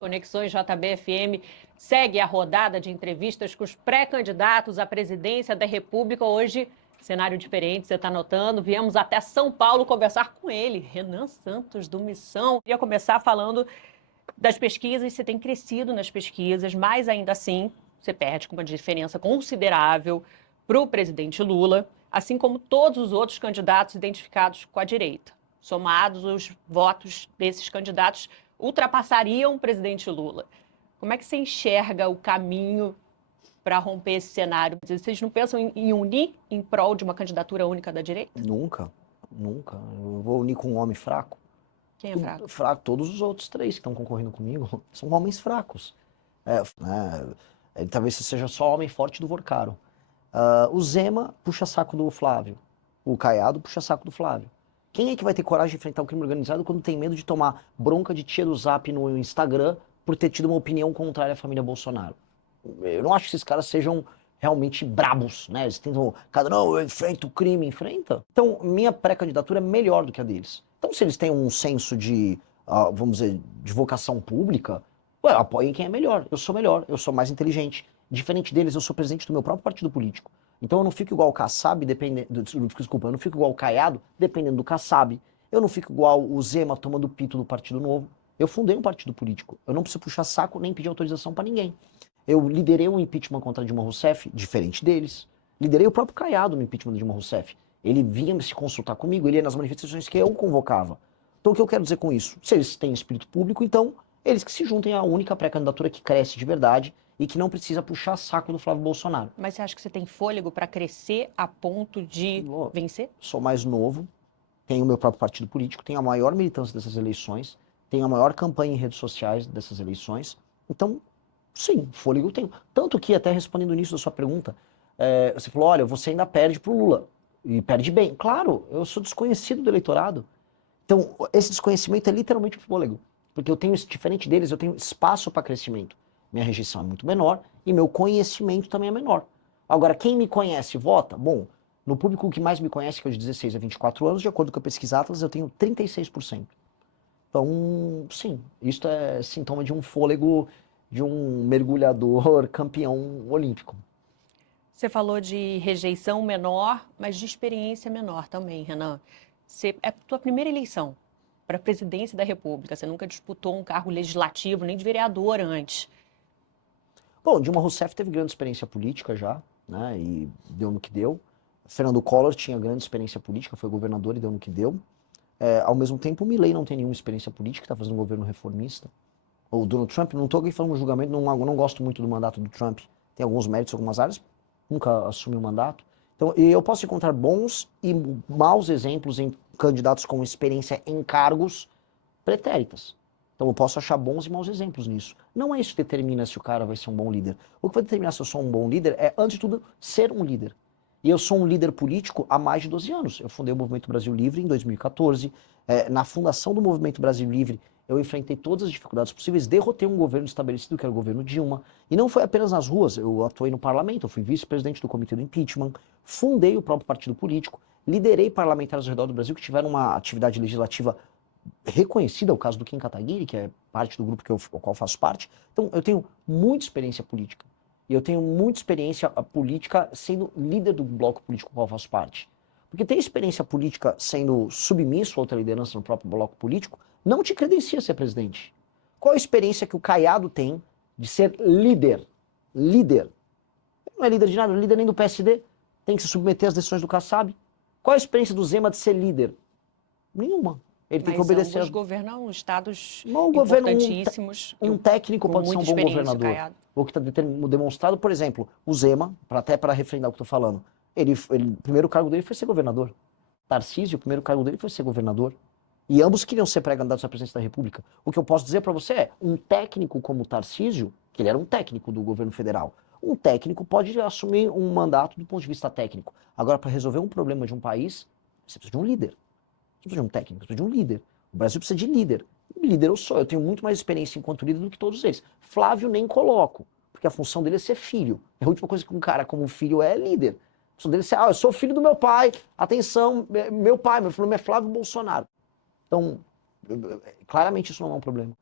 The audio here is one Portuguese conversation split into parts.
Conexões JB-FM segue a rodada de entrevistas com os pré-candidatos à presidência da República. Hoje, cenário diferente, você está notando. Viemos até São Paulo conversar com ele, Renan Santos, do Missão. Queria começar falando das pesquisas. Você tem crescido nas pesquisas, mas ainda assim, você perde com uma diferença considerável para o presidente Lula, assim como todos os outros candidatos identificados com a direita. Somados, os votos desses candidatos ultrapassariam o presidente Lula. Como é que você enxerga o caminho para romper esse cenário? Vocês não pensam em unir em prol de uma candidatura única da direita? Nunca, nunca. Eu vou unir com um homem fraco. Quem é fraco? Fraco, todos os outros três que estão concorrendo comigo são homens fracos. Ele talvez seja só homem forte do Vorcaro. O Zema puxa saco do Flávio. O Caiado puxa saco do Flávio. Quem é que vai ter coragem de enfrentar o crime organizado quando tem medo de tomar bronca de tia do Zap no Instagram por ter tido uma opinião contrária à família Bolsonaro? Eu não acho que esses caras sejam realmente brabos, né? Eles tentam, não, eu enfrento o crime, enfrenta. Então, minha pré-candidatura é melhor do que a deles. Então, se eles têm um senso de, vamos dizer, de vocação pública, apoiem quem é melhor. Eu sou mais inteligente. Diferente deles, eu sou presidente do meu próprio partido político. Então eu não fico igual o Kassab, eu não fico igual o Caiado, dependendo do Kassab. Eu não fico igual o Zema tomando pito do Partido Novo. Eu fundei um partido político. Eu não preciso puxar saco nem pedir autorização para ninguém. Eu liderei um impeachment contra Dilma Rousseff, diferente deles. Liderei o próprio Caiado no impeachment da Dilma Rousseff. Ele vinha se consultar comigo, ele ia nas manifestações que eu convocava. Então o que eu quero dizer com isso? Se eles têm espírito público, então eles que se juntem à única pré-candidatura que cresce de verdade e que não precisa puxar saco do Flávio Bolsonaro. Mas você acha que você tem fôlego para crescer a ponto de vencer? Sou mais novo, tenho o meu próprio partido político, tenho a maior militância dessas eleições, tenho a maior campanha em redes sociais dessas eleições. Então, sim, fôlego eu tenho. Tanto que, até respondendo o início da sua pergunta, você falou, olha, você ainda perde pro Lula. E perde bem. Claro, eu sou desconhecido do eleitorado. Então, esse desconhecimento é literalmente o fôlego. Porque eu tenho, diferente deles, eu tenho espaço para crescimento. Minha rejeição é muito menor e meu conhecimento também é menor. Agora, quem me conhece vota? Bom, no público que mais me conhece, que é de 16 a 24 anos, de acordo com a pesquisa Atlas, eu tenho 36%. Então, sim, isso é sintoma de um fôlego de um mergulhador campeão olímpico. Você falou de rejeição menor, mas de experiência menor também, Renan. É a tua primeira eleição para a presidência da República. Você nunca disputou um cargo legislativo, nem de vereador antes. Bom, Dilma Rousseff teve grande experiência política já, né, e deu no que deu. Fernando Collor tinha grande experiência política, foi governador e deu no que deu. Ao mesmo tempo, o Milei não tem nenhuma experiência política, está fazendo um governo reformista. O Donald Trump, não estou aqui falando um julgamento, não gosto muito do mandato do Trump. Tem alguns méritos em algumas áreas, nunca assumiu o mandato. Então, eu posso encontrar bons e maus exemplos em candidatos com experiência em cargos pretéritas. Então eu posso achar bons e maus exemplos nisso. Não é isso que determina se o cara vai ser um bom líder. O que vai determinar se eu sou um bom líder é, antes de tudo, ser um líder. E eu sou um líder político há mais de 12 anos. Eu fundei o Movimento Brasil Livre em 2014. Na fundação do Movimento Brasil Livre, eu enfrentei todas as dificuldades possíveis, derrotei um governo estabelecido, que era o governo Dilma. E não foi apenas nas ruas, eu atuei no parlamento, eu fui vice-presidente do Comitê do Impeachment, fundei o próprio partido político, liderei parlamentares ao redor do Brasil que tiveram uma atividade legislativa reconhecida, o caso do Kim Kataguiri, que é parte do grupo ao qual faço parte. Então, eu tenho muita experiência política. E eu tenho muita experiência política sendo líder do bloco político ao qual faço parte. Porque ter experiência política sendo submisso a outra liderança no próprio bloco político não te credencia a ser presidente. Qual a experiência que o Caiado tem de ser líder? Líder. Ele não é líder de nada, não é líder nem do PSD. Tem que se submeter às decisões do Kassab. Qual a experiência do Zema de ser líder? Nenhuma. Ele tem que obedecer. Ambos governam estados importantíssimos. Um técnico pode ser um bom governador. Caiado. O que está demonstrado, por exemplo, o Zema, até para refrendar o que eu estou falando, o primeiro cargo dele foi ser governador. Tarcísio, o primeiro cargo dele foi ser governador. E ambos queriam ser pré-candidatos à presidência da República. O que eu posso dizer para você é, um técnico como o Tarcísio, que ele era um técnico do governo federal, um técnico pode assumir um mandato do ponto de vista técnico. Agora, para resolver um problema de um país, você precisa de um líder. Você precisa de um técnico, você precisa de um líder. O Brasil precisa de líder. Líder eu sou, eu tenho muito mais experiência enquanto líder do que todos eles. Flávio nem coloco, porque a função dele é ser filho. A última coisa que um cara como filho é líder. A função dele é ser, eu sou filho do meu pai, atenção, meu nome é Flávio Bolsonaro. Então, claramente isso não é um problema.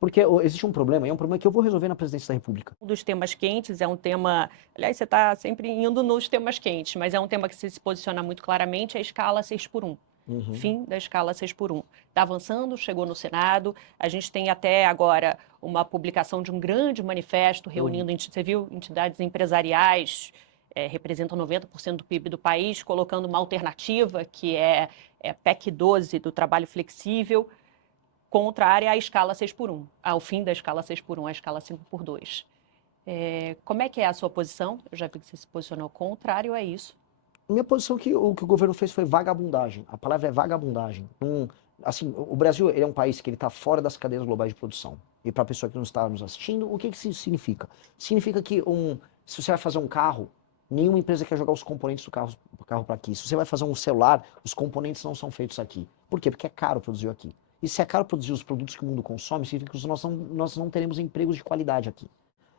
Porque existe um problema, e é um problema que eu vou resolver na presidência da República. Um dos temas quentes é um tema, aliás, você está sempre indo nos temas quentes, mas é um tema que se posiciona muito claramente, é a escala 6x1. Fim da escala 6x1. Está avançando, chegou no Senado, a gente tem até agora uma publicação de um grande manifesto reunindo, você viu, entidades empresariais, representam 90% do PIB do país, colocando uma alternativa que é PEC 12 do trabalho flexível, contrária à escala 6x1, ao fim da escala 6x1, à escala 5x2. Como é que é a sua posição? Eu já vi que você se posicionou contrário a isso. Minha posição é que o que o governo fez foi vagabundagem. A palavra é vagabundagem. Assim, o Brasil ele é um país que ele está fora das cadeias globais de produção. E para a pessoa que não está nos assistindo, o que isso significa? Significa que se você vai fazer um carro, nenhuma empresa quer jogar os componentes do carro para aqui. Se você vai fazer um celular, os componentes não são feitos aqui. Por quê? Porque é caro produzir aqui. E se é caro produzir os produtos que o mundo consome, significa que nós não teremos empregos de qualidade aqui.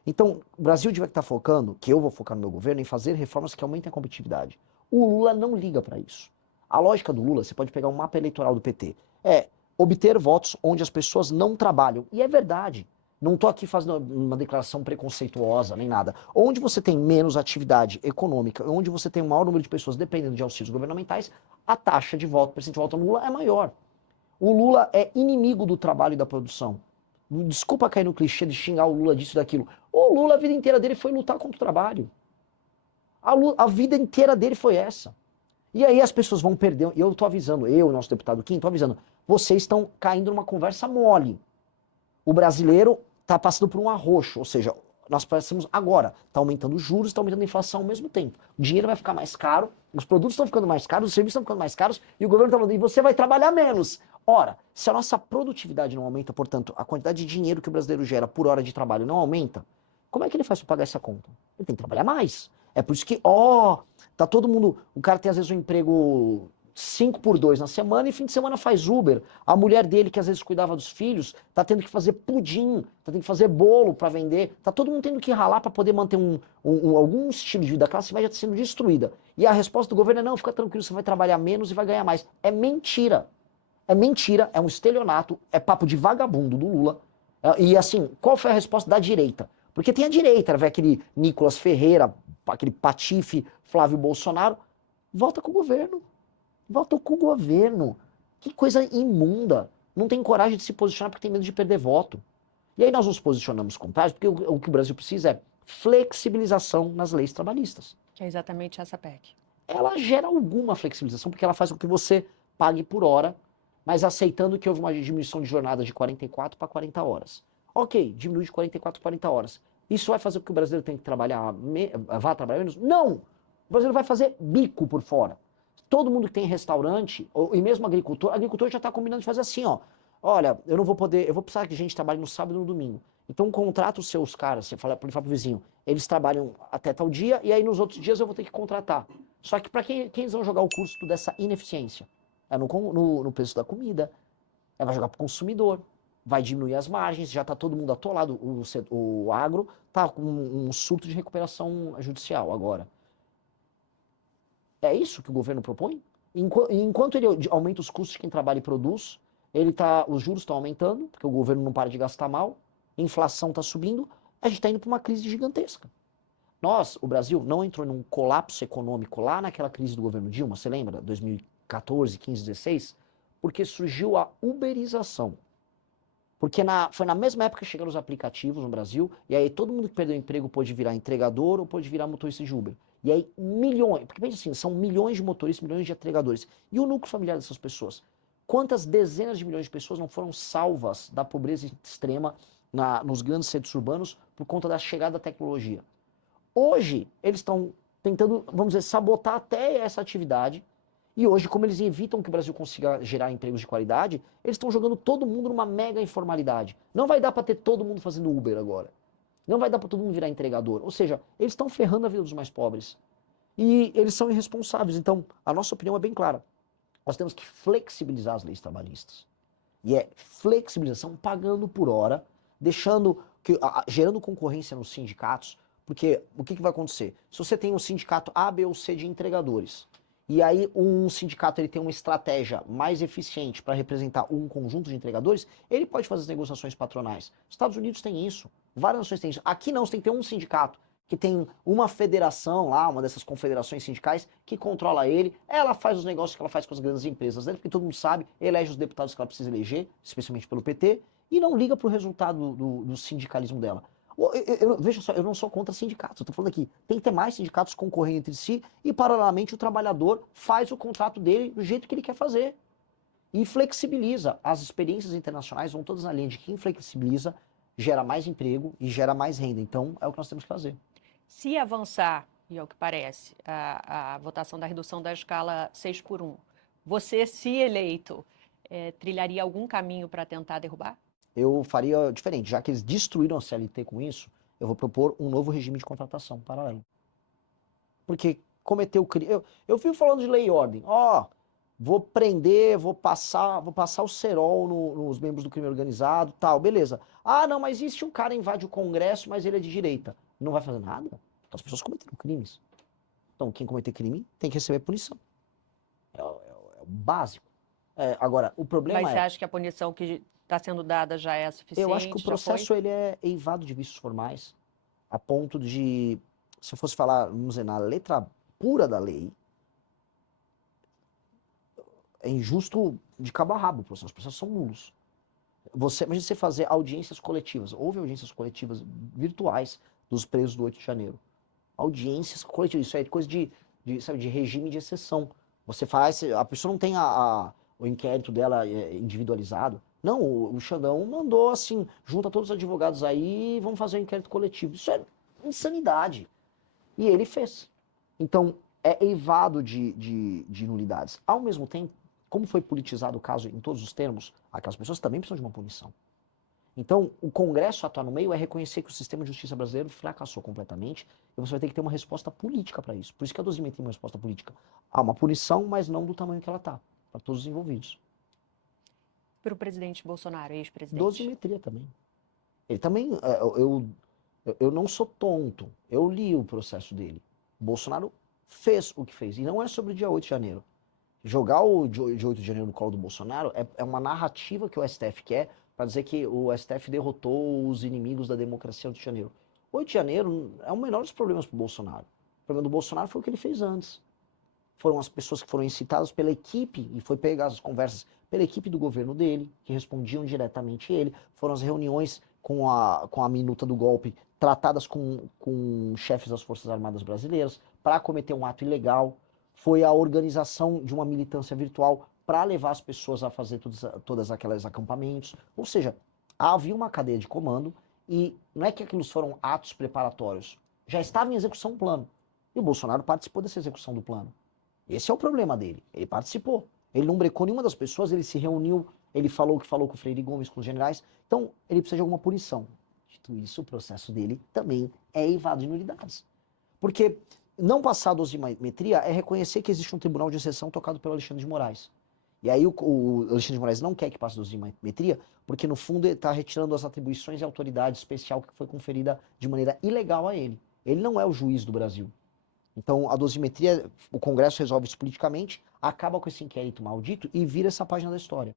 Então, o Brasil devia estar focando, que eu vou focar no meu governo, em fazer reformas que aumentem a competitividade. O Lula não liga para isso. A lógica do Lula, você pode pegar um mapa eleitoral do PT, é obter votos onde as pessoas não trabalham. E é verdade. Não estou aqui fazendo uma declaração preconceituosa, nem nada. Onde você tem menos atividade econômica, onde você tem um maior número de pessoas dependendo de auxílios governamentais, a taxa de voto, o percentual de voto no Lula é maior. O Lula é inimigo do trabalho e da produção. Desculpa cair no clichê de xingar o Lula disso e daquilo. O Lula, a vida inteira dele foi lutar contra o trabalho. A vida inteira dele foi essa. E aí as pessoas vão perder. E eu estou avisando, eu, nosso deputado Kim, estou avisando. Vocês estão caindo numa conversa mole. O brasileiro está passando por um arroxo, ou seja, nós passamos agora. Está aumentando os juros, está aumentando a inflação ao mesmo tempo. O dinheiro vai ficar mais caro, os produtos estão ficando mais caros, os serviços estão ficando mais caros, e o governo está falando, e você vai trabalhar menos. Ora, se a nossa produtividade não aumenta, portanto, a quantidade de dinheiro que o brasileiro gera por hora de trabalho não aumenta, como é que ele faz para pagar essa conta? Ele tem que trabalhar mais. É por isso que, tá todo mundo, o cara tem às vezes um emprego 5x2 na semana e fim de semana faz Uber. A mulher dele, que às vezes cuidava dos filhos, tá tendo que fazer pudim, tá tendo que fazer bolo para vender, tá todo mundo tendo que ralar para poder manter algum estilo de vida. A classe média está sendo destruída. E a resposta do governo é, não, fica tranquilo, você vai trabalhar menos e vai ganhar mais. É mentira. É mentira, é um estelionato, é papo de vagabundo do Lula. E assim, qual foi a resposta da direita? Porque tem a direita, vai aquele Nicolas Ferreira, aquele patife Flávio Bolsonaro, volta com o governo. Volta com o governo. Que coisa imunda. Não tem coragem de se posicionar porque tem medo de perder voto. E aí nós nos posicionamos contrários porque o que o Brasil precisa é flexibilização nas leis trabalhistas. Que é exatamente essa PEC. Ela gera alguma flexibilização porque ela faz com que você pague por hora, mas aceitando que houve uma diminuição de jornada de 44 para 40 horas. Ok, diminui de 44 para 40 horas. Isso vai fazer com que o brasileiro tenha que trabalhar, vá trabalhar menos? Não! O brasileiro vai fazer bico por fora. Todo mundo que tem restaurante, e mesmo agricultor já está combinando de fazer assim, ó. Olha, eu não vou poder, eu vou precisar que a gente trabalhe no sábado e no domingo. Então contrata os seus caras, você fala pro vizinho, eles trabalham até tal dia e aí nos outros dias eu vou ter que contratar. Só que para quem eles vão jogar o custo dessa ineficiência? É no preço da comida, vai jogar para o consumidor, vai diminuir as margens, já está todo mundo atolado, o agro está com um surto de recuperação judicial agora. É isso que o governo propõe? Enquanto ele aumenta os custos de quem trabalha e produz, os juros estão aumentando, porque o governo não para de gastar mal, a inflação está subindo, a gente está indo para uma crise gigantesca. O Brasil, não entrou num colapso econômico lá naquela crise do governo Dilma, você lembra? 2014, 15, 16? Porque surgiu a uberização. Porque foi na mesma época que chegaram os aplicativos no Brasil, e aí todo mundo que perdeu o emprego pôde virar entregador ou pôde virar motorista de Uber. E aí milhões, porque pensa assim, são milhões de motoristas, milhões de entregadores. E o núcleo familiar dessas pessoas? Quantas dezenas de milhões de pessoas não foram salvas da pobreza extrema nos grandes centros urbanos por conta da chegada da tecnologia? Hoje, eles estão tentando, vamos dizer, sabotar até essa atividade. E hoje, como eles evitam que o Brasil consiga gerar empregos de qualidade, eles estão jogando todo mundo numa mega informalidade. Não vai dar para ter todo mundo fazendo Uber agora. Não vai dar para todo mundo virar entregador. Ou seja, eles estão ferrando a vida dos mais pobres. E eles são irresponsáveis. Então, a nossa opinião é bem clara. Nós temos que flexibilizar as leis trabalhistas. E é flexibilização pagando por hora, gerando concorrência nos sindicatos, porque o que vai acontecer? Se você tem um sindicato A, B ou C de entregadores, e aí um sindicato ele tem uma estratégia mais eficiente para representar um conjunto de entregadores, ele pode fazer as negociações patronais. Os Estados Unidos têm isso, várias nações têm isso. Aqui não, você tem que ter um sindicato, que tem uma federação lá, uma dessas confederações sindicais, que controla ele, ela faz os negócios que ela faz com as grandes empresas dele, porque todo mundo sabe, elege os deputados que ela precisa eleger, especialmente pelo PT, e não liga para o resultado do sindicalismo dela. Veja só, eu não sou contra sindicatos, eu estou falando aqui, tem que ter mais sindicatos concorrendo entre si e, paralelamente, o trabalhador faz o contrato dele do jeito que ele quer fazer. E flexibiliza. As experiências internacionais vão todas na linha de quem flexibiliza gera mais emprego e gera mais renda. Então, é o que nós temos que fazer. Se avançar, e é o que parece, a votação da redução da escala 6x1, você, se eleito, trilharia algum caminho para tentar derrubar? Eu faria diferente. Já que eles destruíram a CLT com isso, eu vou propor um novo regime de contratação paralelo. Porque cometeu crime. Eu vivo falando de lei e ordem. Ó, vou prender, vou passar o cerol nos membros do crime organizado, tal, beleza. Ah, não, mas e se um cara invade o Congresso, mas ele é de direita? Não vai fazer nada? As pessoas cometeram crimes. Então, quem cometer crime tem que receber punição. É o básico. Agora, o problema Mas você acha que a punição que está sendo dada já é suficiente? eu acho que o processo ele é eivado de vícios formais, a ponto de, se eu fosse falar, vamos dizer, na letra pura da lei, é injusto de cabo a rabo, os processos são nulos. Imagina você fazer audiências coletivas. Houve audiências coletivas virtuais dos presos do 8 de janeiro. Audiências coletivas, isso é coisa sabe, de regime de exceção. Você faz, a pessoa não tem o inquérito dela individualizado. Não, o Xandão mandou assim, junta todos os advogados aí e vamos fazer um inquérito coletivo. Isso é insanidade. E ele fez. Então, é eivado de nulidades. Ao mesmo tempo, como foi politizado o caso em todos os termos, aquelas pessoas também precisam de uma punição. Então, o Congresso atuar no meio é reconhecer que o sistema de justiça brasileiro fracassou completamente e você vai ter que ter uma resposta política para isso. Por isso que a dosimetria é uma resposta política. Há uma punição, mas não do tamanho que ela está, para todos os envolvidos. Para o presidente Bolsonaro, ex-presidente. Dosimetria também. Ele também, eu não sou tonto, eu li o processo dele. O Bolsonaro fez o que fez, e não é sobre o dia 8 de janeiro. Jogar o de 8 de janeiro no colo do Bolsonaro é uma narrativa que o STF quer para dizer que o STF derrotou os inimigos da democracia no 8 de janeiro. 8 de janeiro é o menor dos problemas para o Bolsonaro. O problema do Bolsonaro foi o que ele fez antes. Foram as pessoas que foram incitadas pela equipe, e foi pegar as conversas pela equipe do governo dele, que respondiam diretamente a ele. Foram as reuniões com a minuta do golpe, tratadas com chefes das Forças Armadas brasileiras, para cometer um ato ilegal. Foi a organização de uma militância virtual para levar as pessoas a fazer todas aqueles acampamentos. Ou seja, havia uma cadeia de comando e não é que aqueles foram atos preparatórios. Já estava em execução um plano. E o Bolsonaro participou dessa execução do plano. Esse é o problema dele. Ele participou. Ele não brecou nenhuma das pessoas, ele se reuniu, ele falou o que falou com o Freire Gomes, com os generais. Então, ele precisa de alguma punição. Dito isso, o processo dele também é eivado de nulidades. Porque não passar a dosimetria é reconhecer que existe um tribunal de exceção tocado pelo Alexandre de Moraes. E aí o Alexandre de Moraes não quer que passe a dosimetria, porque no fundo ele está retirando as atribuições e autoridade especial que foi conferida de maneira ilegal a ele. Ele não é o juiz do Brasil. Então a dosimetria, o Congresso resolve isso politicamente, acaba com esse inquérito maldito e vira essa página da história.